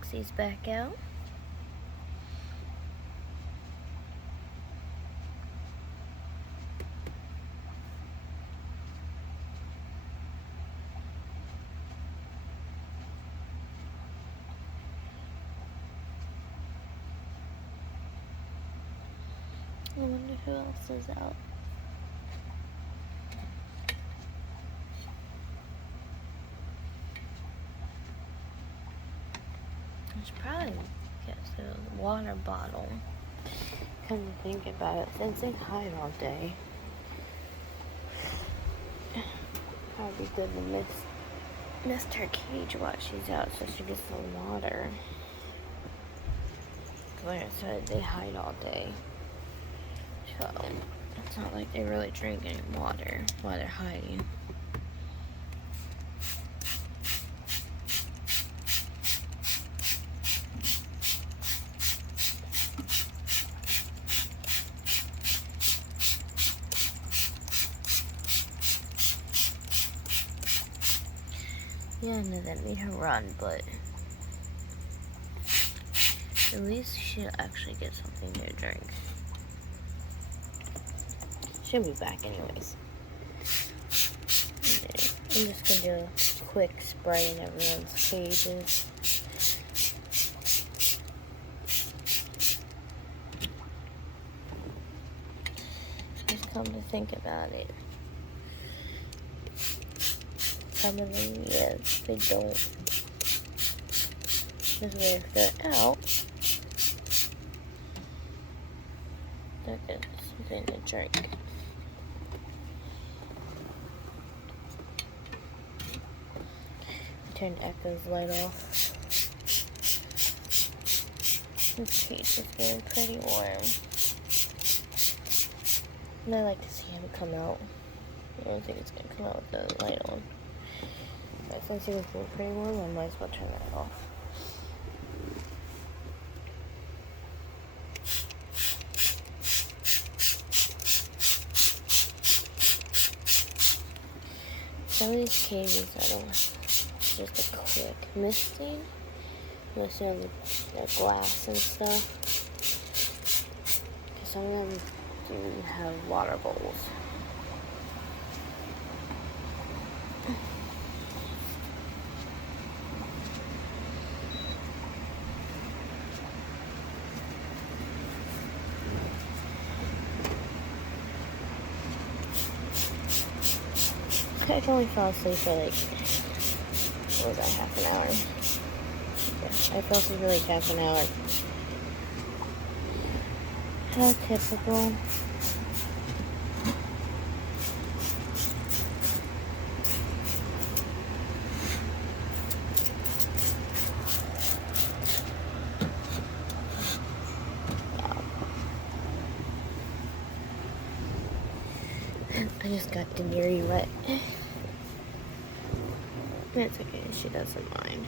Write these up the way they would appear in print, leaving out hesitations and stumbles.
Foxy's back out. I wonder who else is out. I should probably get the water bottle. Come to think about it, since they hide all day, probably good to miss her cage while she's out so she gets some water. Like I said, they hide all day. So, it's not like they really drink any water while they're hiding. Yeah, I know that made her run, but at least she'll actually get something to drink. She'll be back anyways. Okay, I'm just gonna do a quick spray in everyone's cages. Just come to think about it. Some of them, yes, they don't. This way, if they're out, they'll get something to drink. Turn Echo's light off. This cage is getting pretty warm. And I like to see him come out. I don't think it's gonna come out with the light on. But since he was getting pretty warm, I might as well turn that off. Some of these cages, I don't want just a quick misting. Mostly on the glass and stuff. Because some of them do have water bowls. I can only fall asleep for like, what was that, half an hour? Yeah, I fell asleep for like half an hour. How typical. I just got Daenerys wet. That's okay, she doesn't mind.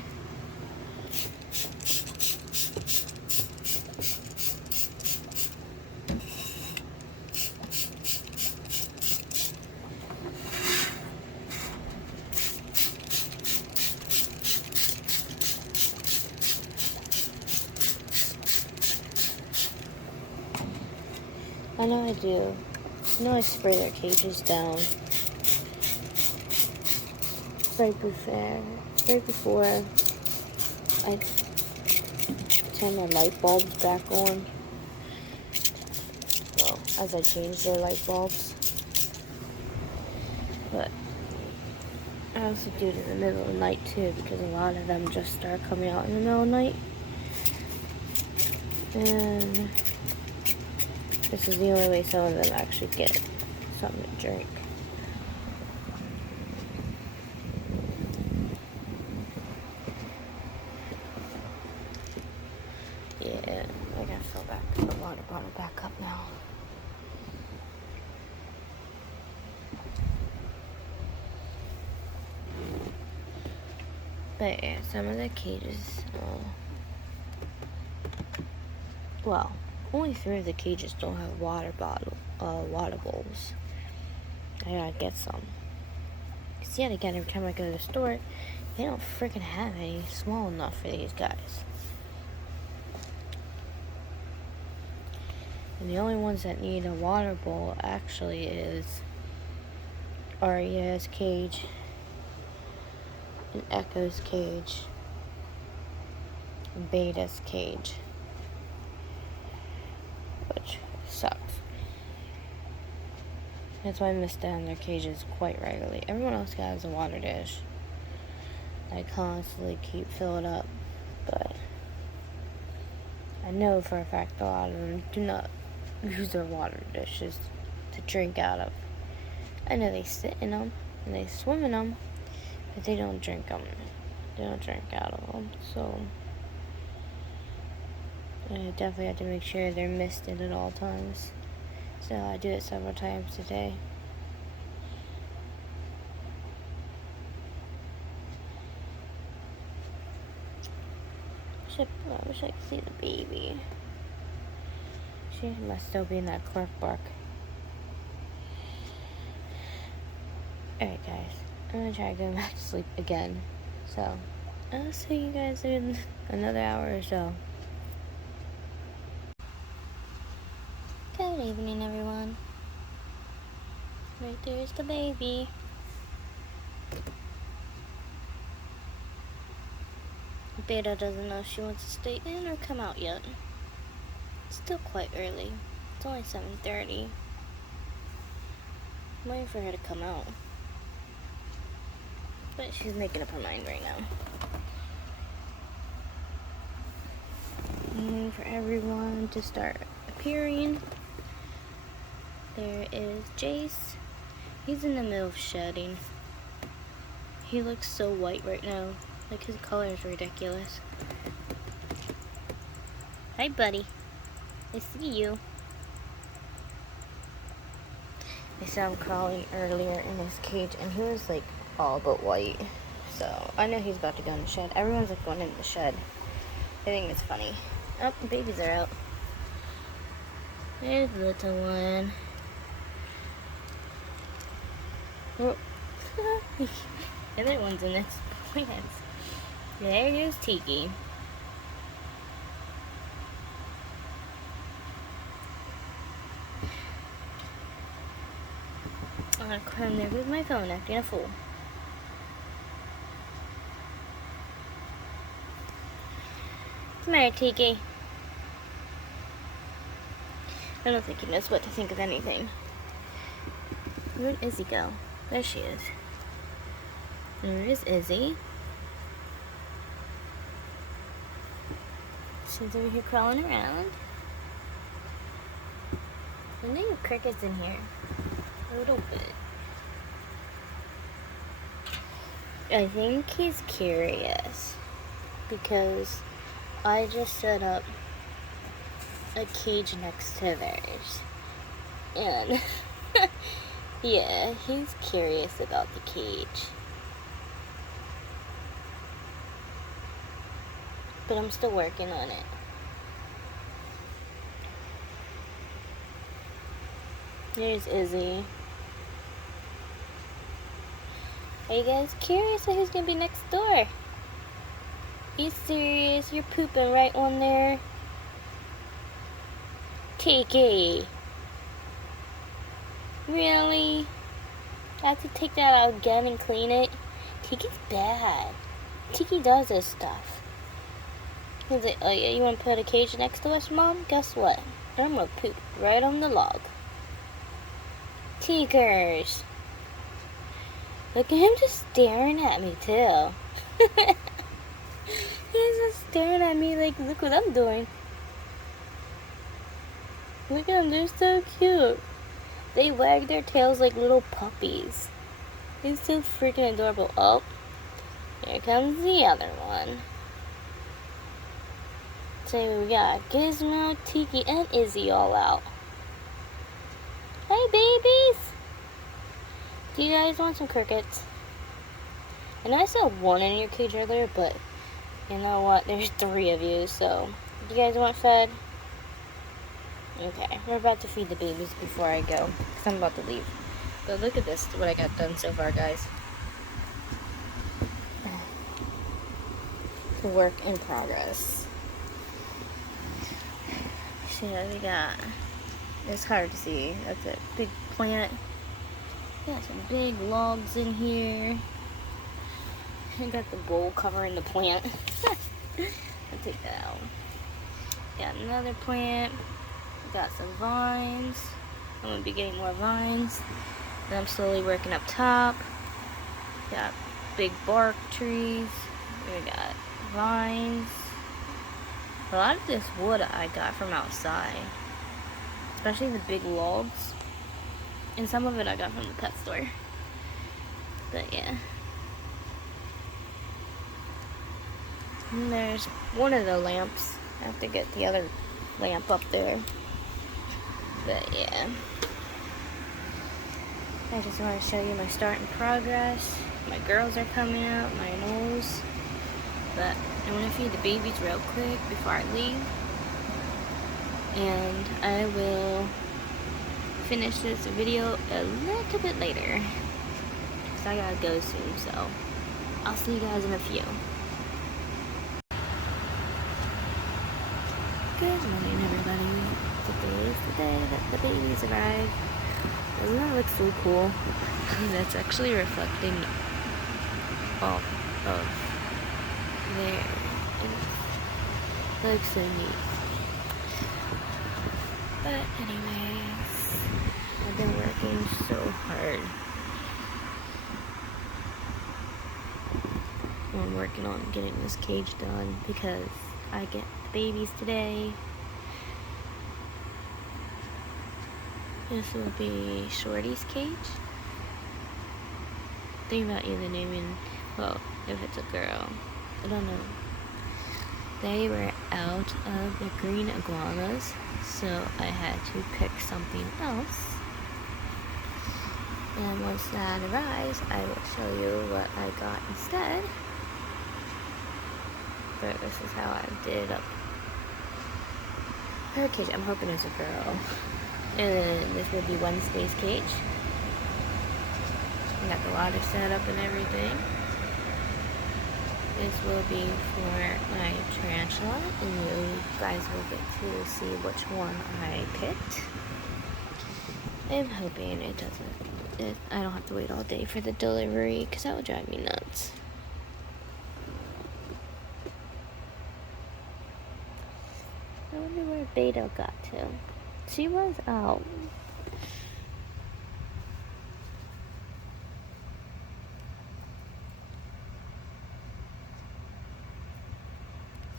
I know I do. I know I spray their cages down right before I turn the light bulbs back on. Well, as I change their light bulbs. But I also do it in the middle of the night too, because a lot of them just start coming out in the middle of the night. And this is the only way some of them actually get something to drink. Yeah, I gotta fill back the water bottle back up now. But yeah, some of the cages, well, only 3 of the cages don't have water bowls. I gotta get some. Cause yet again, every time I go to the store, they don't freaking have any small enough for these guys. And the only ones that need a water bowl actually is Arya's cage and Echo's cage and Beta's cage, which sucks. That's why I miss down their cages quite regularly. Everyone else has a water dish. I constantly keep filling up, but I know for a fact a lot of them do not use their water dishes to drink out of. I know they sit in them and they swim in them, but they don't drink them. They don't drink out of them. So I definitely have to make sure they're misted at all times. So I do it several times a day. I wish I could see the baby. She must still be in that Clark bark. Alright guys, I'm gonna try going back to sleep again. So, I'll see you guys in another hour or so. Good evening, everyone. Right there's the baby. Beta doesn't know if she wants to stay in or come out yet. It's still quite early. It's only 7:30. I'm waiting for her to come out. But she's making up her mind right now. I'm waiting for everyone to start appearing. There is Jace. He's in the middle of shedding. He looks so white right now. Like, his color is ridiculous. Hi, buddy. I see you. I saw him crawling earlier in his cage, and he was, like, all but white. So, I know he's about to go in the shed. Everyone's, like, going in the shed. I think it's funny. Oh, the babies are out. There's the little one. Oh. The other one's in its plants. There goes Tiki. And there goes my phone acting a fool. What's the matter, Tiki? I don't think he knows what to think of anything. Where did Izzy go? There she is. There is Izzy. She's over here crawling around. I know you crickets in here. A little bit. I think he's curious because I just set up a cage next to theirs. And yeah, he's curious about the cage. But I'm still working on it. There's Izzy. Are you guys curious of who's gonna be next door? Are you serious? You're pooping right on there. Tiki. Really? I have to take that out again and clean it? Tiki's bad. Tiki does this stuff. He's like, oh yeah, you want to put a cage next to us, Mom? Guess what? I'm gonna poop right on the log. Tikers. Look at him just staring at me, too. He's just staring at me like, look what I'm doing. Look at them, they're so cute. They wag their tails like little puppies. It's so freaking adorable. Oh, here comes the other one. So we got Gizmo, Tiki, and Izzy all out. Hey, babies! Do you guys want some crickets? I know I saw one in your cage earlier, but you know what? There's 3 of you, so do you guys want fed? Okay, we're about to feed the babies before I go, because I'm about to leave. But look at this, what I got done so far, guys. Work in progress. So we got It's hard to see. That's a big plant. Got some big logs in here. I got the bowl covering the plant. I'll take that out. Got another plant. Got some vines. I'm gonna be getting more vines. And I'm slowly working up top. Got big bark trees. We got vines. A lot of this wood I got from outside, especially the big logs. And some of it I got from the pet store. But yeah. And there's one of the lamps. I have to get the other lamp up there. But yeah. I just want to show you my start in progress. My girls are coming out, my nose. But I want to feed the babies real quick before I leave. And I will finish this video a little bit later. Because I gotta go soon, so I'll see you guys in a few. Good morning, everybody. Today is the day that the babies arrive. Doesn't that look so cool? That's actually reflecting off of there. It looks so neat. But anyways, I've been working so hard. I'm working on getting this cage done because I get the babies today. This will be Shorty's cage. Think about either naming, well, if it's a girl, I don't know. They were out of the green iguanas, so I had to pick something else. And once that arrives, I will show you what I got instead. But this is how I did up her cage. I'm hoping it's a girl. And then this will be Wednesday's cage. We got the water set up and everything. This will be for my tarantula, and you guys will get to see which one I picked. I'm hoping it doesn't. I don't have to wait all day for the delivery, because that would drive me nuts. I wonder where Beta got to. She was out.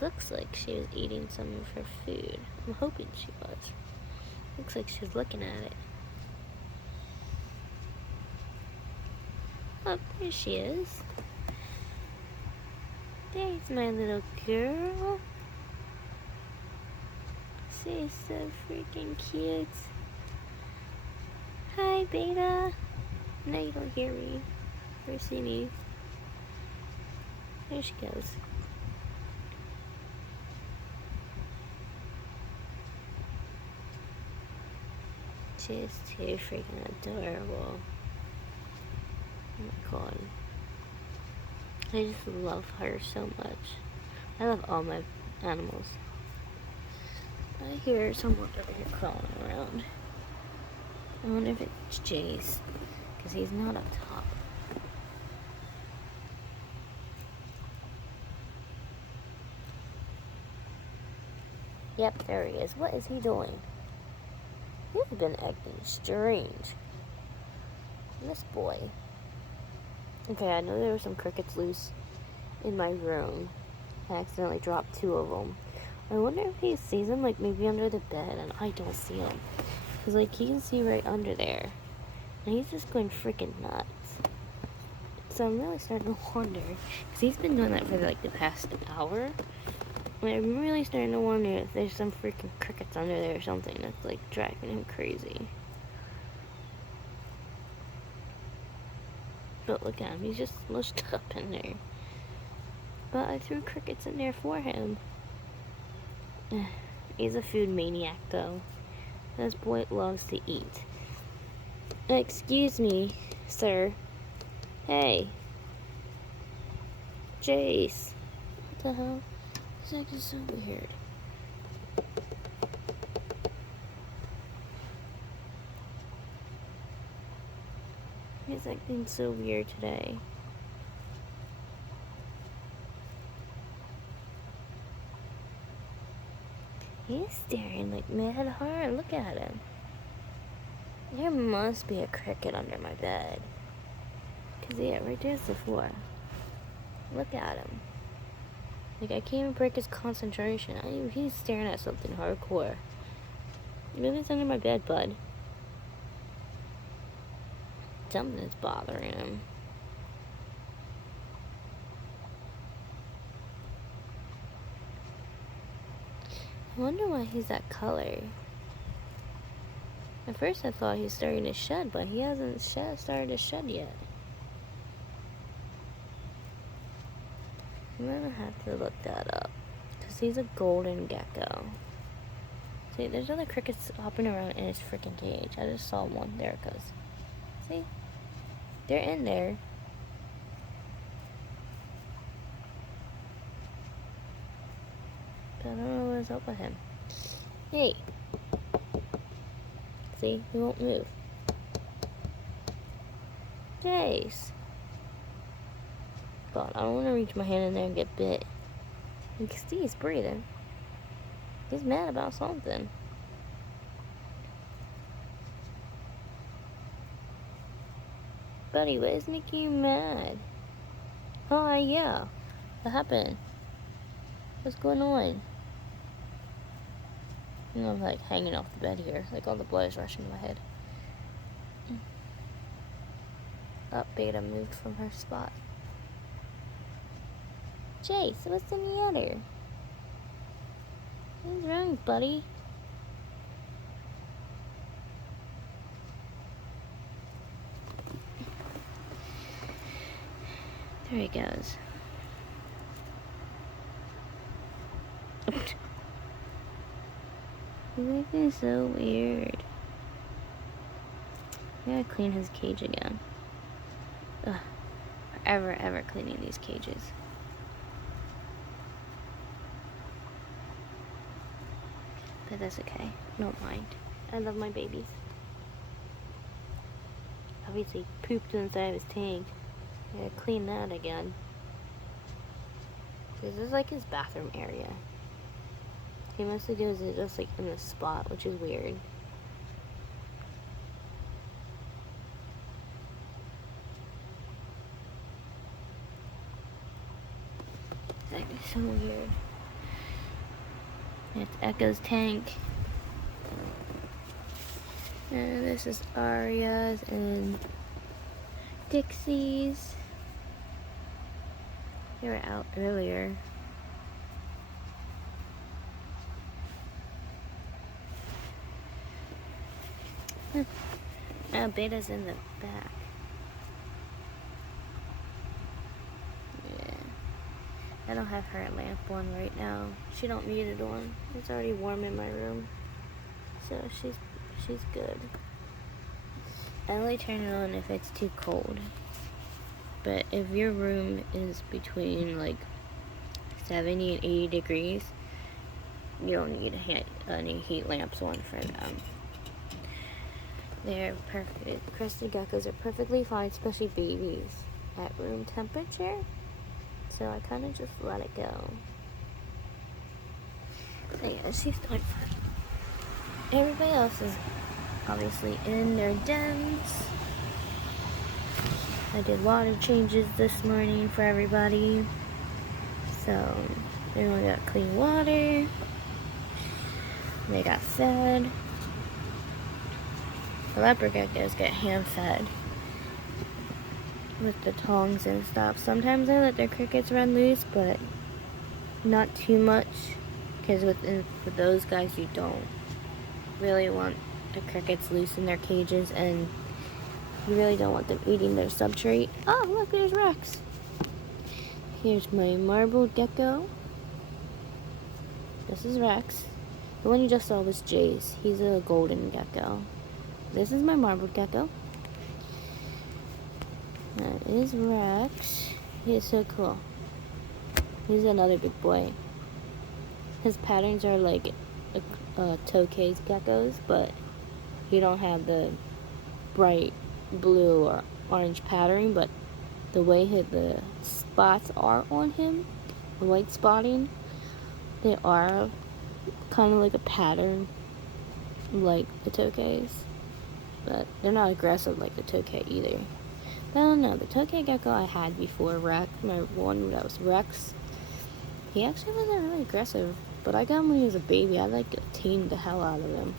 Looks like she was eating some of her food. I'm hoping she was. Looks like she was looking at it. Oh, there she is. There's my little girl. She's so freaking cute. Hi, Beta. No, you don't hear me or see me. There she goes. She's too freaking adorable. Oh my god. I just love her so much. I love all my animals. I hear someone over here crawling around. I wonder if it's Jay's, because he's not up top. Yep, there he is. What is he doing? He's been acting strange. This boy. Okay, I know there were some crickets loose in my room. I accidentally dropped 2 of them. I wonder if he sees them, like maybe under the bed, and I don't see them. Because, like, he can see right under there. And he's just going freaking nuts. So I'm really starting to wonder. Because he's been doing that for, like, the past hour. And I'm really starting to wonder if there's some freaking crickets under there or something that's, like, driving him crazy. But look at him. He's just smushed up in there. But I threw crickets in there for him. He's a food maniac, though. This boy loves to eat. Excuse me, sir. Hey. Jace. What the hell? This is so weird. He's acting so weird today. He's staring like mad hard. Look at him. There must be a cricket under my bed. Cause yeah, right there's the floor. Look at him. Like I can't even break his concentration. He's staring at something hardcore. Maybe it's under my bed, bud. Something is bothering him. I wonder why he's that color. At first I thought he's starting to shed, but he hasn't started to shed yet. I'm gonna have to look that up. Because he's a golden gecko. See, there's other crickets hopping around in his freaking cage. I just saw one. There it goes. See? They're in there. But I don't know what's up with him. Hey. See? He won't move. Jace. God, I don't want to reach my hand in there and get bit. You can see he's breathing. He's mad about something. Buddy, what is making you mad? Oh, yeah. What happened? What's going on? You know, I'm like hanging off the bed here. Like all the blood is rushing to my head. Oh, Beta moved from her spot. Jace, what's the matter? What's wrong, buddy? There he goes. He's acting so weird. I gotta clean his cage again. Ugh. Ever cleaning these cages. But that's okay. I don't mind. I love my babies. Obviously pooped inside his tank. I gotta clean that again. This is like his bathroom area. He mostly does it just like in this spot, which is weird. That is so weird. It's Echo's tank. And this is Arya's and Dixie's. They were out earlier. Now Beta's in the back. Yeah. I don't have her lamp on right now. She don't need it on. It's already warm in my room. So she's good. I only turn it on if it's too cold. But if your room is between like 70 and 80 degrees, you don't need any heat lamps on for them. They're perfect. Crested geckos are perfectly fine, especially babies, at room temperature. So I kind of just let it go. So yeah, she's doing fine. Everybody else is obviously in their dens. I did water changes this morning for everybody. So everyone got clean water. They got fed. The leopard geckos get hand fed with the tongs and stuff. Sometimes I let their crickets run loose, but not too much, because with those guys you don't really want the crickets loose in their cages, and you really don't want them eating their substrate. Oh, look, there's Rex. Here's my marbled gecko. This is Rex. The one you just saw was Jace. He's a golden gecko. This is my marbled gecko. That is Rex. He is so cool. He's another big boy. His patterns are like Tokay's geckos, but he don't have the bright blue or orange patterning, but the way the spots are on him, the white spotting, they are kind of like a pattern, like the Tokays, but they're not aggressive like the Tokay either. But I don't know, the Tokay gecko I had before, Rex, my one that was Rex, he actually wasn't really aggressive, but I got him when he was a baby. I like tamed the hell out of him.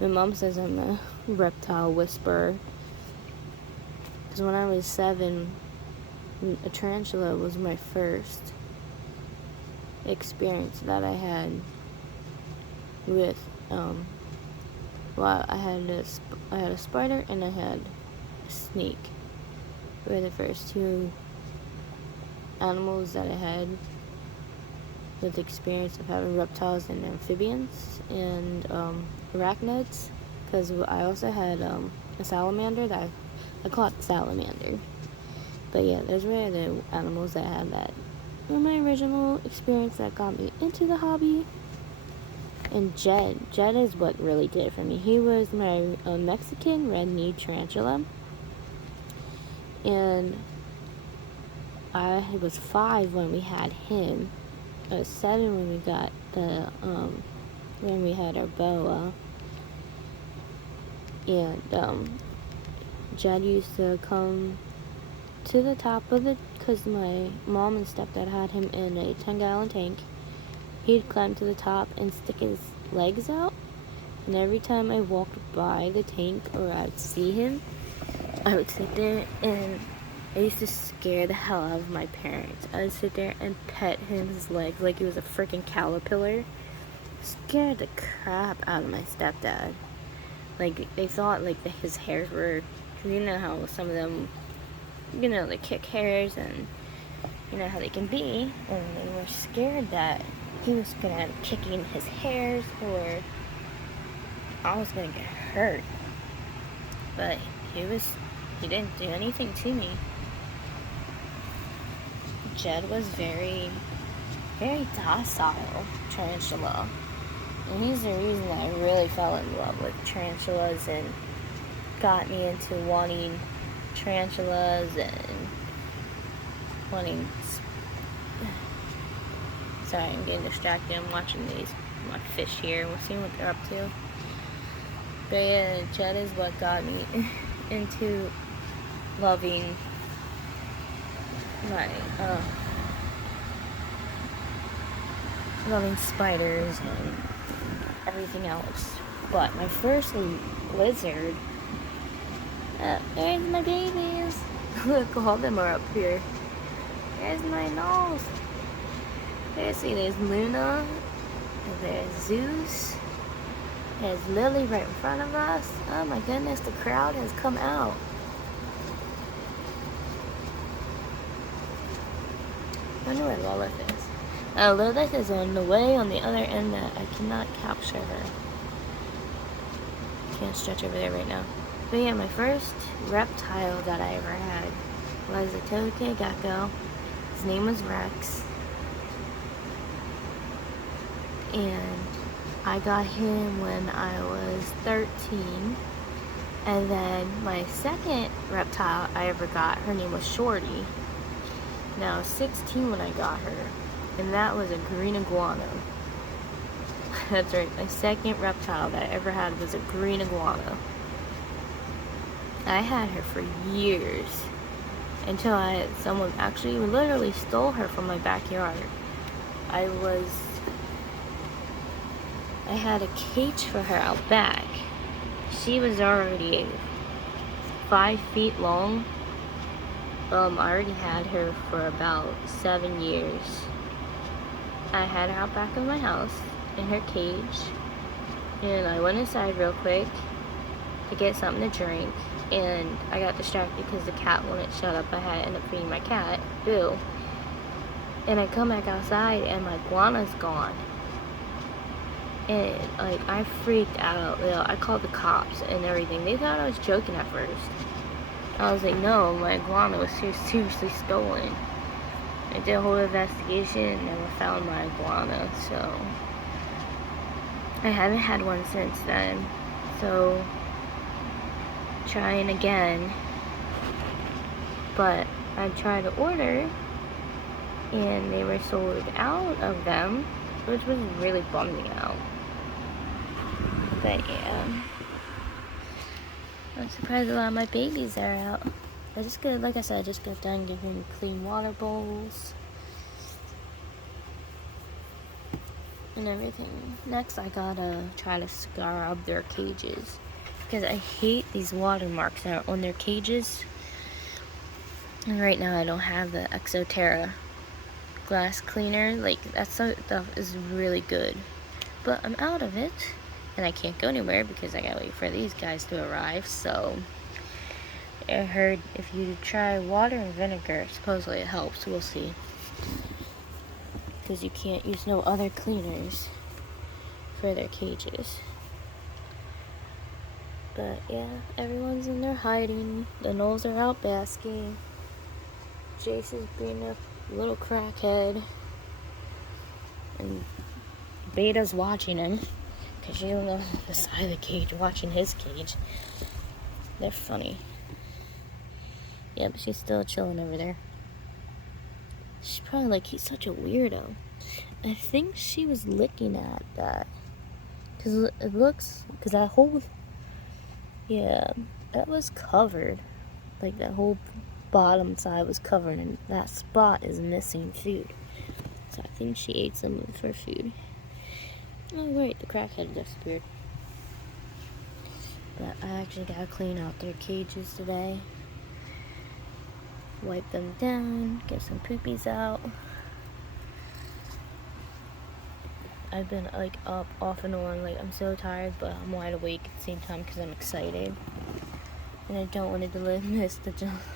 My mom says I'm a reptile whisperer, because when I was 7, a tarantula was my first experience that I had with, well, I had a spider and I had a snake. They were the first 2 animals that I had with experience of having reptiles and amphibians and arachnids, because I also had a salamander that I caught salamander. But yeah, those were the animals that I had that were my original experience that got me into the hobby. And Jed is what really did it for me. He was my Mexican red-kneed tarantula, and I was 5 when we had him. I was 7 when we got the when we had our boa. And Jed used to come to the top of it, because my mom and stepdad had him in a 10-gallon tank. He'd climb to the top and stick his legs out, and every time I walked by the tank or I'd see him, I would sit there, and I used to scare the hell out of my parents. I would sit there and pet his legs like he was a freaking caterpillar. Scared the crap out of my stepdad. Like, they thought like that his hairs were, you know how some of them, you know, they kick hairs, and you know how they can be, and they were scared that he was gonna end up kicking his hairs or I was gonna get hurt. But he didn't do anything to me. Jed was very, very docile tarantula, and he's the reason that I really fell in love with tarantulas and got me into wanting tarantulas and wanting. Sorry, I'm getting distracted. I'm watching my fish here, and we'll see what they're up to. But yeah, Jed is what got me into loving loving spiders and everything else. But my first lizard, there's my babies. Look, all of them are up here. There's my nose. There's Luna, there's Zeus, there's Lily right in front of us. Oh my goodness, the crowd has come out. I wonder where Lilith is. Oh, Lilith is on the way on the other end that I cannot capture her. Can't stretch over there right now. But yeah, my first reptile that I ever had was a Tokay gecko. His name was Rex. And I got him when I was 13. And then my second reptile I ever got, her name was Shorty. Now I was 16 when I got her, and that was a green iguana. That's right, my second reptile that I ever had was a green iguana. I had her for years, until someone actually literally stole her from my backyard. I had a cage for her out back. She was already 5 feet long. I already had her for about 7 years. I had her out back of my house in her cage, and I went inside real quick to get something to drink, and I got distracted because the cat wouldn't shut up. I had to end up feeding my cat, Bill, and I come back outside and my iguana's gone. And like, I freaked out. You know, I called the cops and everything. They thought I was joking at first. I was like, no, my iguana was seriously stolen. I did a whole investigation and never found my iguana, so I haven't had one since then. So trying again but I tried to order and they were sold out of them, which was really bummed me out. But yeah, I'm surprised a lot of my babies are out. I just got, like I said, I just got done giving clean water bowls and everything. Next, I gotta try to scrub their cages because I hate these watermarks that are on their cages. And right now, I don't have the Exoterra glass cleaner. Like, that stuff is really good, but I'm out of it and I can't go anywhere because I gotta wait for these guys to arrive. So I heard if you try water and vinegar, supposedly it helps. We'll see, because you can't use no other cleaners for their cages. But yeah, everyone's in there hiding. The Knowles are out basking. Jace is being a little crackhead, and Beta's watching him because she's on the side of the cage watching his cage. They're funny. Yep, she's still chilling over there. She's probably like, he's such a weirdo. I think she was looking at that because it looks, because that whole, yeah, that was covered. Like that whole bottom side was covered, and that spot is missing food. So I think she ate some of her food. Oh wait, the crackhead disappeared. But I actually gotta clean out their cages today. Wipe them down, get some poopies out. I've been like up off and on, like I'm so tired, but I'm wide awake at the same time because I'm excited. And I don't want to miss the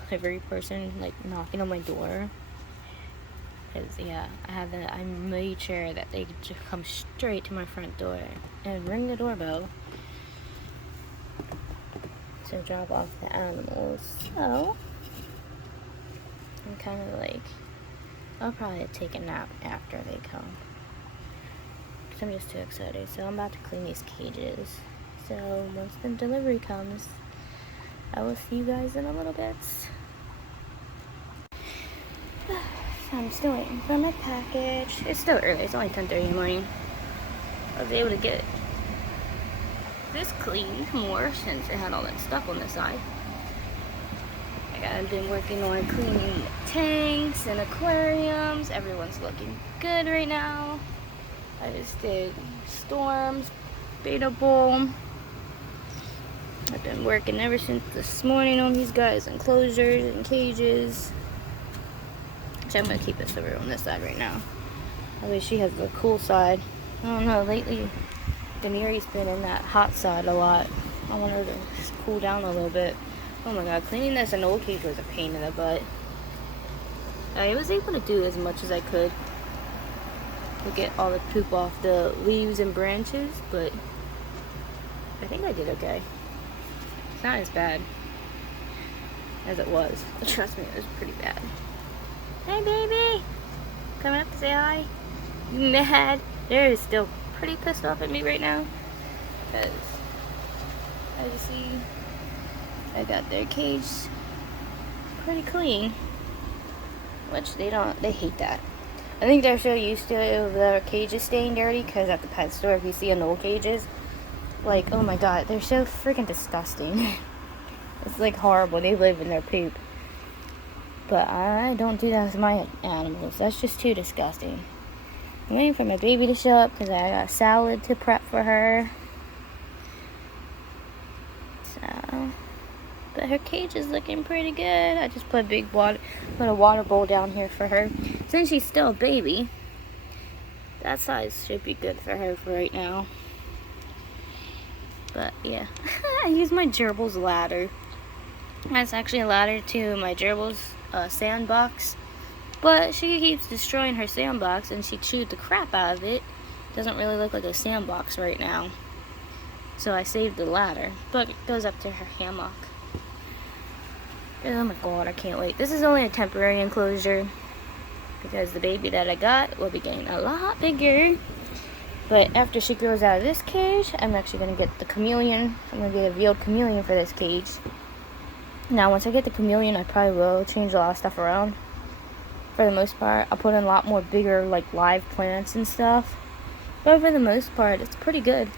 delivery person like knocking on my door. Because yeah, I made sure that they could just come straight to my front door and ring the doorbell to drop off the animals. So I'm kind of like, I'll probably take a nap after they come, because I'm just too excited. So I'm about to clean these cages. So once the delivery comes, I will see you guys in a little bit. I'm still waiting for my package. It's still early. It's only 10:30 in the morning. I was able to get this cleaned more since it had all that stuff on the side. I've been working on cleaning tanks and aquariums. Everyone's looking good right now. I just did storms, beta bowl. I've been working ever since this morning on these guys' enclosures and cages. Which I'm going to keep this over on this side right now. At least she has the cool side. I don't know, lately Daenerys been in that hot side a lot. I want her to cool down a little bit. Oh my god, cleaning this in old cage was a pain in the butt. I was able to do as much as I could to get all the poop off the leaves and branches, but I think I did okay. It's not as bad as it was. Trust me, it was pretty bad. Hey baby! Coming up to say hi? Mad? They're still pretty pissed off at me right now, because as you see, I got their cage pretty clean, which they hate that. I think they're so used to their cages staying dirty, because at the pet store, if you see an old cages, like, oh my god, they're so freaking disgusting. It's like horrible. They live in their poop. But I don't do that with my animals. That's just too disgusting. I'm waiting for my baby to show up because I got a salad to prep for her. So, but her cage is looking pretty good. I just put a water bowl down here for her. Since she's still a baby, that size should be good for her for right now. But yeah, I use my gerbil's ladder. That's actually a ladder to my gerbil's sandbox, but she keeps destroying her sandbox and she chewed the crap out of it. Doesn't really look like a sandbox right now, so I saved the ladder, but it goes up to her hammock. Oh my god, I can't wait. This is only a temporary enclosure because the baby that I got will be getting a lot bigger. But after she grows out of this cage, I'm actually going to get the chameleon. I'm going to get a veiled chameleon for this cage. Now, once I get the chameleon, I probably will change a lot of stuff around. For the most part, I'll put in a lot more bigger, like, live plants and stuff. But for the most part, it's pretty good.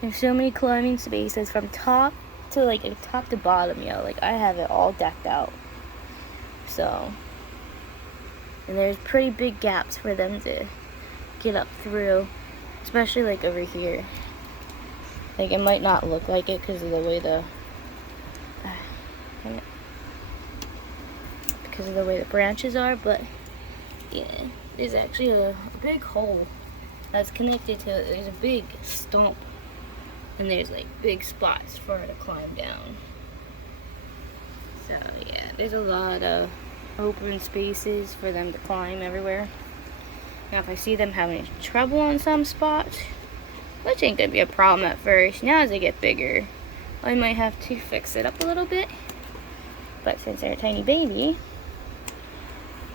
There's so many climbing spaces from top to, like, top to bottom, yo. Like, I have it all decked out. So, and there's pretty big gaps for them to get up through. Especially, like, over here. Like, it might not look like it because of the way the branches are, but yeah, there's actually a big hole that's connected to, there's a big stump, and there's like big spots for her to climb down. So yeah, there's a lot of open spaces for them to climb everywhere. Now if I see them having trouble on some spots, which ain't gonna be a problem at first, now as they get bigger, I might have to fix it up a little bit. But since they're a tiny baby,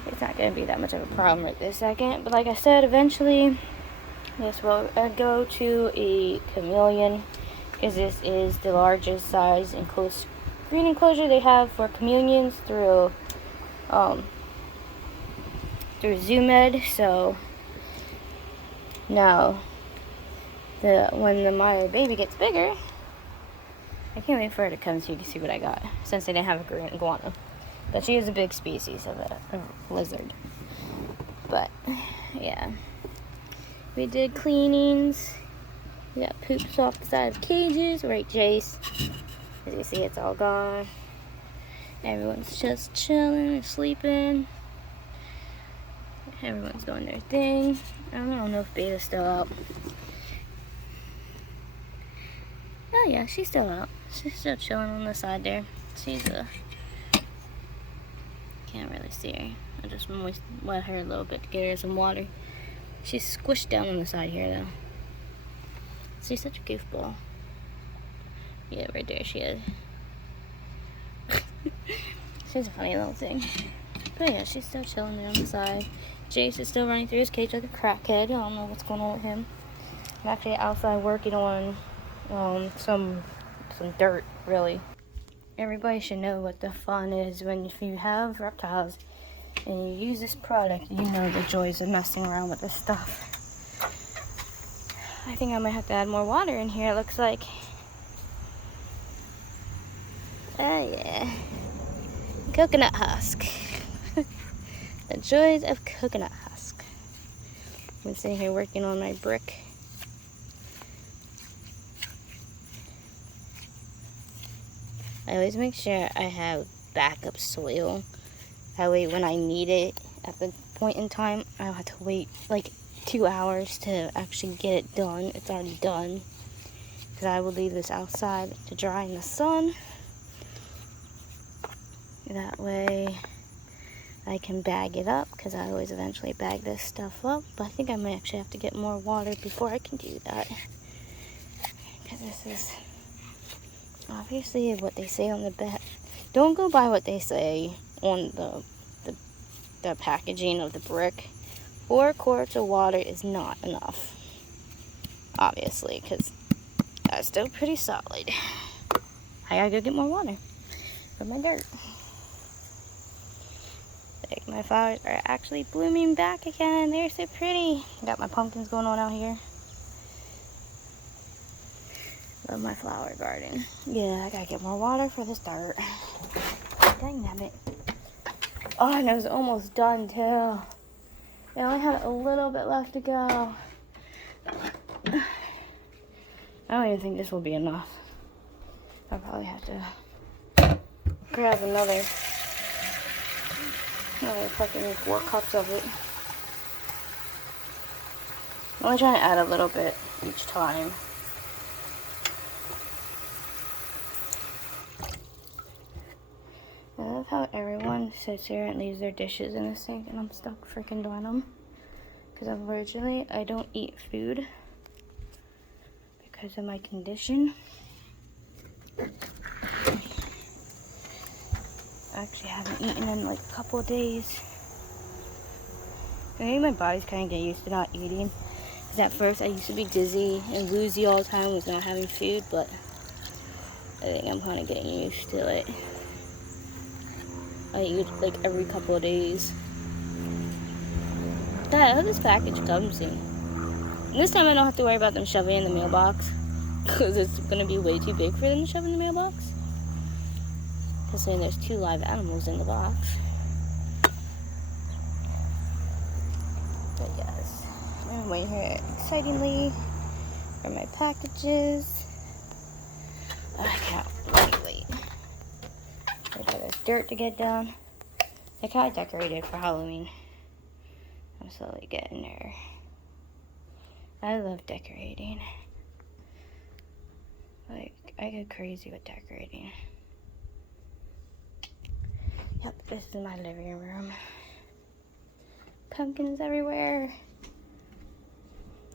it's not going to be that much of a problem right this second. But like I said, eventually this will go to a chameleon, because this is the largest size green enclosure they have for chameleons through ZooMed. So now when my baby gets bigger, I can't wait for her to come so you can see what I got, since they didn't have a green iguana. But she is a big species of a lizard. But, yeah. We did cleanings. We got poops off the side of cages. Right, Jace? As you see, it's all gone. Everyone's just chilling or sleeping. Everyone's doing their thing. I don't know if Beta's still out. Oh, yeah, she's still out. She's still chilling on the side there. She's can't really see her. I just wet her a little bit to get her some water. She's squished down on the side here, though. She's such a goofball. Yeah, right there she is. She's a funny little thing. But yeah, she's still chilling there on the side. Jace is still running through his cage like a crackhead. I don't know what's going on with him. I'm actually outside working on some dirt, really. Everybody should know what the fun is when if you have reptiles and you use this product, you know the joys of messing around with this stuff. I think I might have to add more water in here, it looks like. Oh yeah. Coconut husk. The joys of coconut husk. I've been sitting here working on my brick. I always make sure I have backup soil. That way when I need it at the point in time, I don't have to wait like 2 hours to actually get it done. It's already done. Because I will leave this outside to dry in the sun. That way I can bag it up, because I always eventually bag this stuff up. But I think I might actually have to get more water before I can do that. Because this is obviously what they say on the back. Don't go by what they say on the packaging of the brick. 4 quarts of water is not enough, obviously, because that's still pretty solid. I gotta go get more water for my dirt. Like, my flowers are actually blooming back again. They're so pretty. Got my pumpkins going on out here. Love my flower garden. Yeah, I gotta get more water for this dirt. Dang it. Oh, and it was almost done too. I only had a little bit left to go. I don't even think this will be enough. I'll probably have to grab another fucking 4 cups of it. I'm only trying to add a little bit each time. I love how everyone sits here and leaves their dishes in the sink and I'm stuck freaking doing them. Because unfortunately, I don't eat food because of my condition. I actually haven't eaten in like a couple of days. I think my body's kind of getting used to not eating. Because at first I used to be dizzy and woozy all the time with not having food, but I think I'm kind of getting used to it. I eat like every couple of days. Dad, I hope this package comes soon. This time I don't have to worry about them shoving it in the mailbox. Because it's going to be way too big for them to shove in the mailbox. Considering there's 2 live animals in the box. But yes, I'm waiting here excitingly for my packages. I can't wait. There's dirt to get done. I kind of decorated for Halloween. I'm slowly getting there. I love decorating. Like, I go crazy with decorating. Yep, this is my living room. Pumpkins everywhere.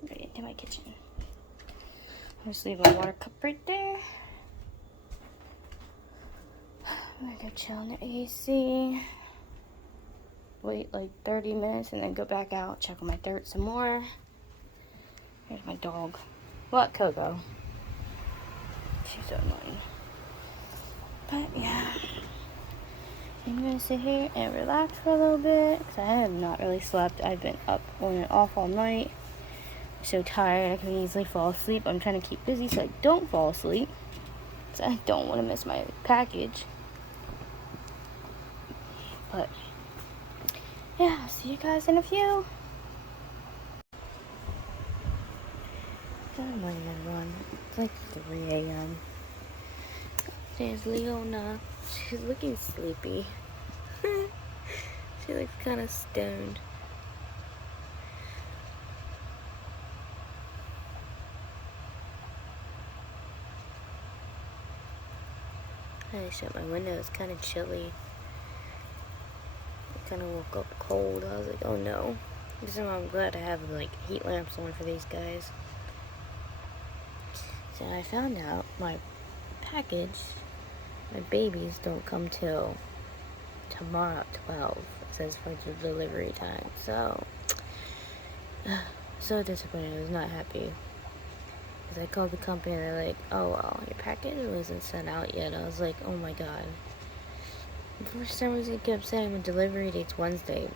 Right into my kitchen. I'll just leave my water cup right there. I'm gonna go chill in the AC. Wait like 30 minutes and then go back out, check on my dirt some more. Here's my dog. What, Coco? She's so annoying. But yeah, I'm gonna sit here and relax for a little bit because I have not really slept. I've been up on and off all night. I'm so tired I can easily fall asleep. I'm trying to keep busy so I don't fall asleep because I don't want to miss my package. But yeah, I'll see you guys in a few. Good morning, everyone. It's like 3 a.m. There's Leona. She's looking sleepy. She looks kind of stoned. I shut my window. It's kind of chilly. I kind of woke up cold. I was like, oh no. So I'm glad I have like heat lamps on for these guys. So I found out my package, my babies don't come till tomorrow at 12. It says for the delivery time. So disappointed. I was not happy. Because I called the company and they're like, oh well, your package wasn't sent out yet. I was like, oh my god. For some reason it kept saying the delivery date's Wednesday.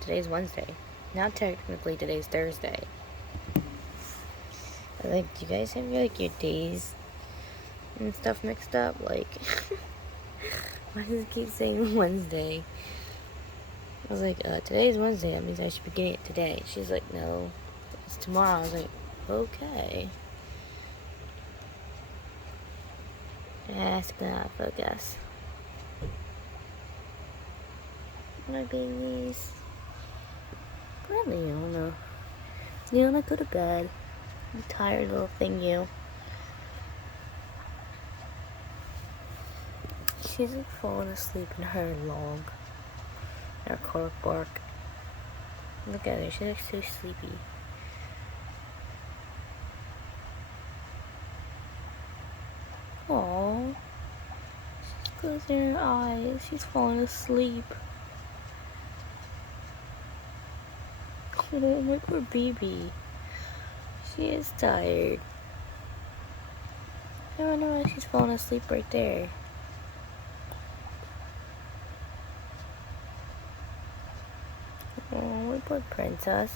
Today's Wednesday. Now technically today's Thursday. Like, do you guys have like your days and stuff mixed up? Like, why does it keep saying Wednesday? I was like, today's Wednesday. That means I should be getting it today. She's like, no, it's tomorrow. I was like, okay. Ask that, I guess. My babies. Probably, I don't know. You wanna go to bed? You tired little thing, you. She's like falling asleep in her log. Her cork bark. Look at her, she looks so sleepy. Aww. She's closing her eyes. She's falling asleep. Oh, my poor baby. She is tired. I wonder why she's falling asleep right there. Oh, my poor princess.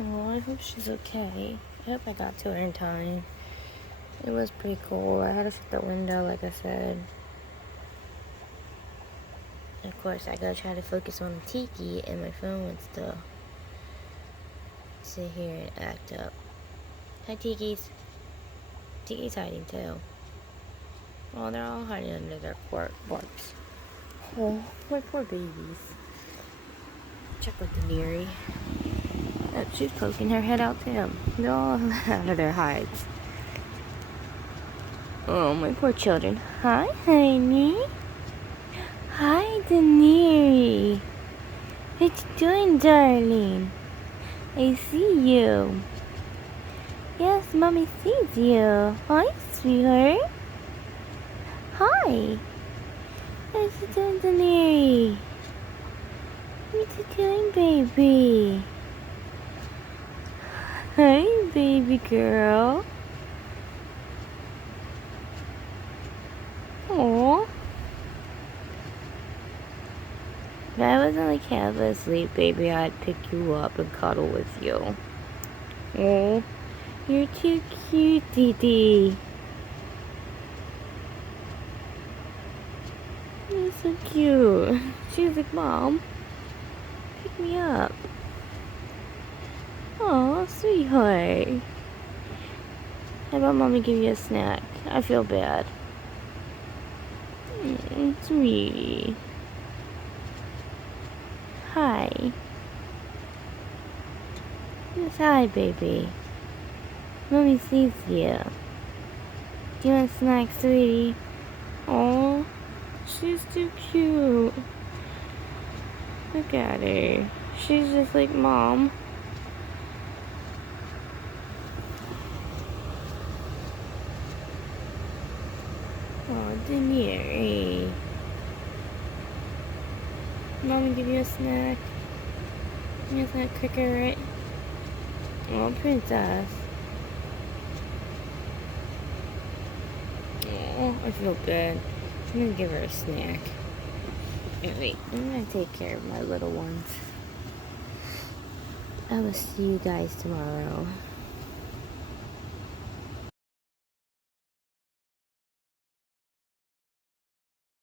Oh, I hope she's okay. I hope I got to her in time. It was pretty cold. I had to shut the window, like I said. And of course, I gotta try to focus on the tiki, and my phone wants to sit here and act up. Hi, Tikis. Tiki's hiding too. Oh, they're all hiding under their barks. Oh, my poor babies. Check with the Neri. Oh, she's poking her head out to him. They're all out of their hides. Oh, my poor children. Hi, honey. Hi, Deniri. What you doing, darling? I see you. Yes, Mommy sees you. Hi, sweetheart. Hi. What you doing, Denary? What you doing, baby? Hi, baby girl. Aww. If I wasn't like half asleep, baby, I'd pick you up and cuddle with you. Oh, you're too cute, Dee Dee. You're so cute. She's like, Mom, pick me up. Oh, sweetheart. How about Mommy give you a snack? I feel bad. Sweetie. Hi. Yes, hi, baby. Mommy sees you. Do you want a snack, sweetie? Oh, she's too cute. Look at her. She's just like Mom. Oh, Denary. Mommy give you a snack. You have that cooker, right? Oh, princess. Oh, I feel bad. I'm gonna give her a snack. Wait, I'm gonna take care of my little ones. I will see you guys tomorrow.